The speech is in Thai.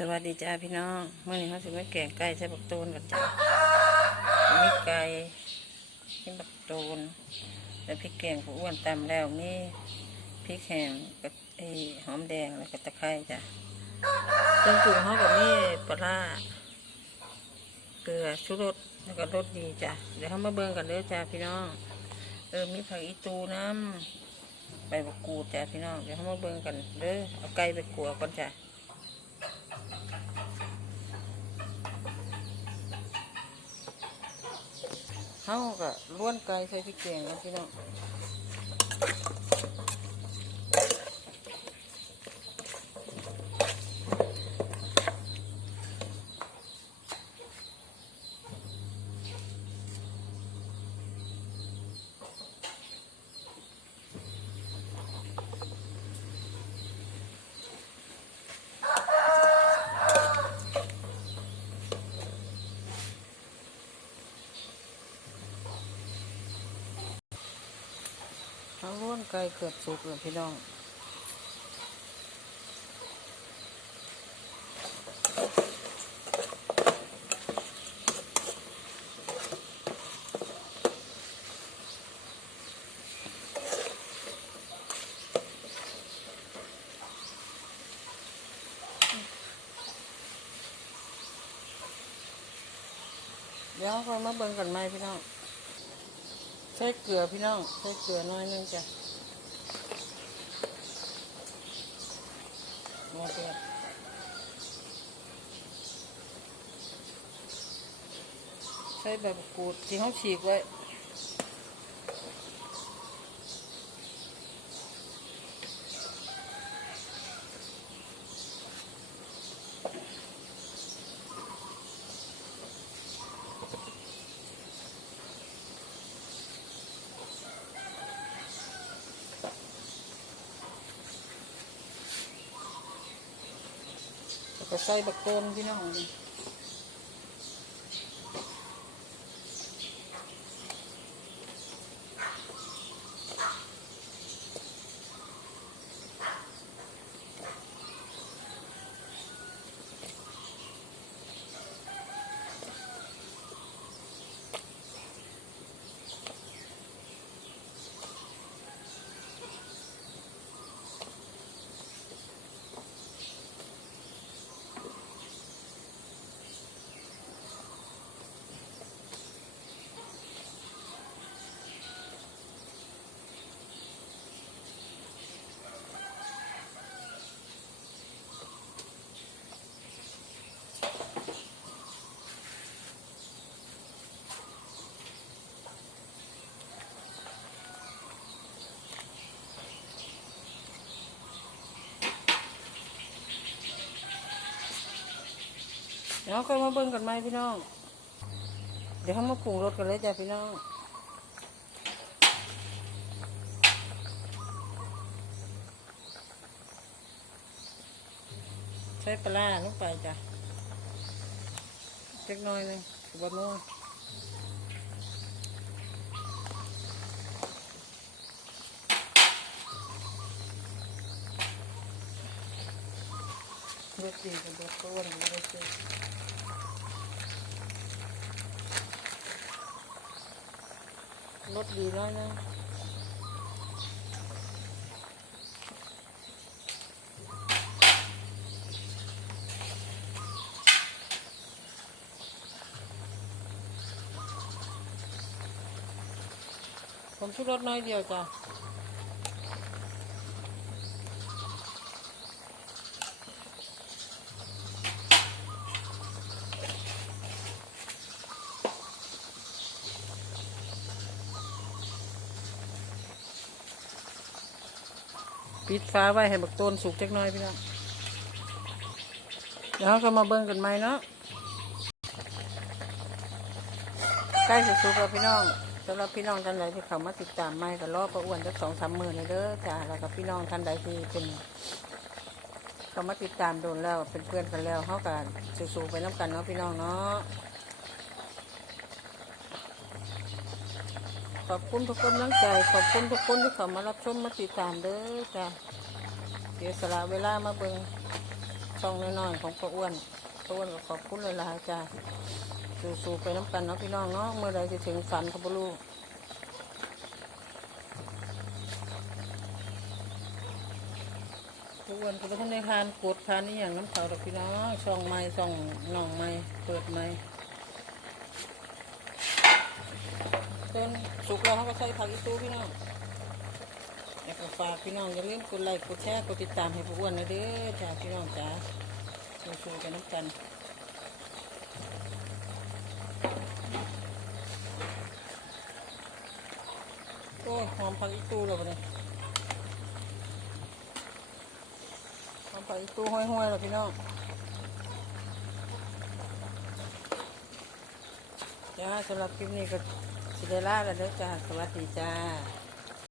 สวัสดีจ้าพี่น้องเมื่อนี้เขาสิมาแกงไก่ใส่บักตูนกันจ้ามีไก่มีบักตูนแล้วพริกแกงผู้อ้วนตำแล้วมีพริกแห้งกับไอหอมแดงแล้วก็ตะไคร้จ้ะเครื่องปรุงเขากับมีปลาเกลือชูรสแล้วก็รสดีจ้ะเดี๋ยวเขามาเบิ่งกันเด้อจ้าพี่น้องเออมีผักอีตูน้ำใบบักกูดจ้าพี่น้องเดี๋ยวเขามาเบิ่งกันเด้อเอาไก่ไปกัวก่อนจ้ะ เฮาก็ล้วนไก่ใส่พริกแกงนะพี่น้อง เฮาล้วนไก่เกือบสุกแล้วพี่น้องเดี๋ยวเราค่อยมาเบิ่งกันไหมพี่น้อง ใส่เกลือพี่น้อง ใส่เกลือน้อยนึงจ้ะหัวเดือดใส่แบบกูดที่เขาฉีกไว้ ก็ใส่บักโกงพี่น้อง เดี๋ยวเรามาเบิ้งกันไหมพี่น้อง เดี๋ยวเขามาปรุงรสกันเลยจ้ะพี่น้องใช้ปลาลงไปจ้ะเล็กน้อยหนึงบะนัว รสดีกับรสต้นรสดีรสดีน้อยหนึงผมชุดรสน้อยเดียวจ้ะ ปิดฟ้าไว้ให้บักต้นสุกจักหน้อยพี่น้องเดี๋ยวเราก็มาเบิ่งกันใหม่เนาะใกล้สิสุกแล้วพี่น้องสำหรับพี่น้องท่านใดที่เขามาติดตามใหม่ก็รอประอ้วนจักสองสามหมื่นเลยเด้อจ้าแล้วก็พี่น้องท่านใดที่เป็นเขามาติดตามโดนแล้วเป็นเพื่อนกันแล้วเขากันสู้ๆไปน้ำกันเนาะพี่น้องเนาะ ขอบคุณทุกกำลังใจ ขอบคุณทุกคนที่เขามารับชมมาติดตามเด้อจ้าเดี๋ยวสละเวลามาเบิงช่องน้อยๆของป้าอ้วนป้าอ้วนก็ขอบคุณหลายๆจ้าสู้ๆไปน้ำกันเนาะพี่น้องเนาะเมื่อใดจะถึงฝันก็บ่รู้ป้าอ้วนก็บ่ทันได้ทานกดทานนี่อย่างน้ำเขาดอกพี่น้องช่องใหม่ช่องน้องใหม่เปิดใหม่ กินสุกแล้วเขาก็ใส่ผักอีตู้พี่น้องอยากฝากพี่น้องอย่าลืมกดไลค์กดแชร์กดติดตามให้พวกอ้วนนะเด้อจ้าพี่น้องจ้าสู้ๆกันน้ำกันโอ้ยหอมผักอีตูเลยเนี่ยหอมผักอีตูห้อยๆเลยพี่น้องจ้าสำหรับคลิปนี้ก็ สิเดล่าแล้วเด้อจ้า สวัสดีจ้า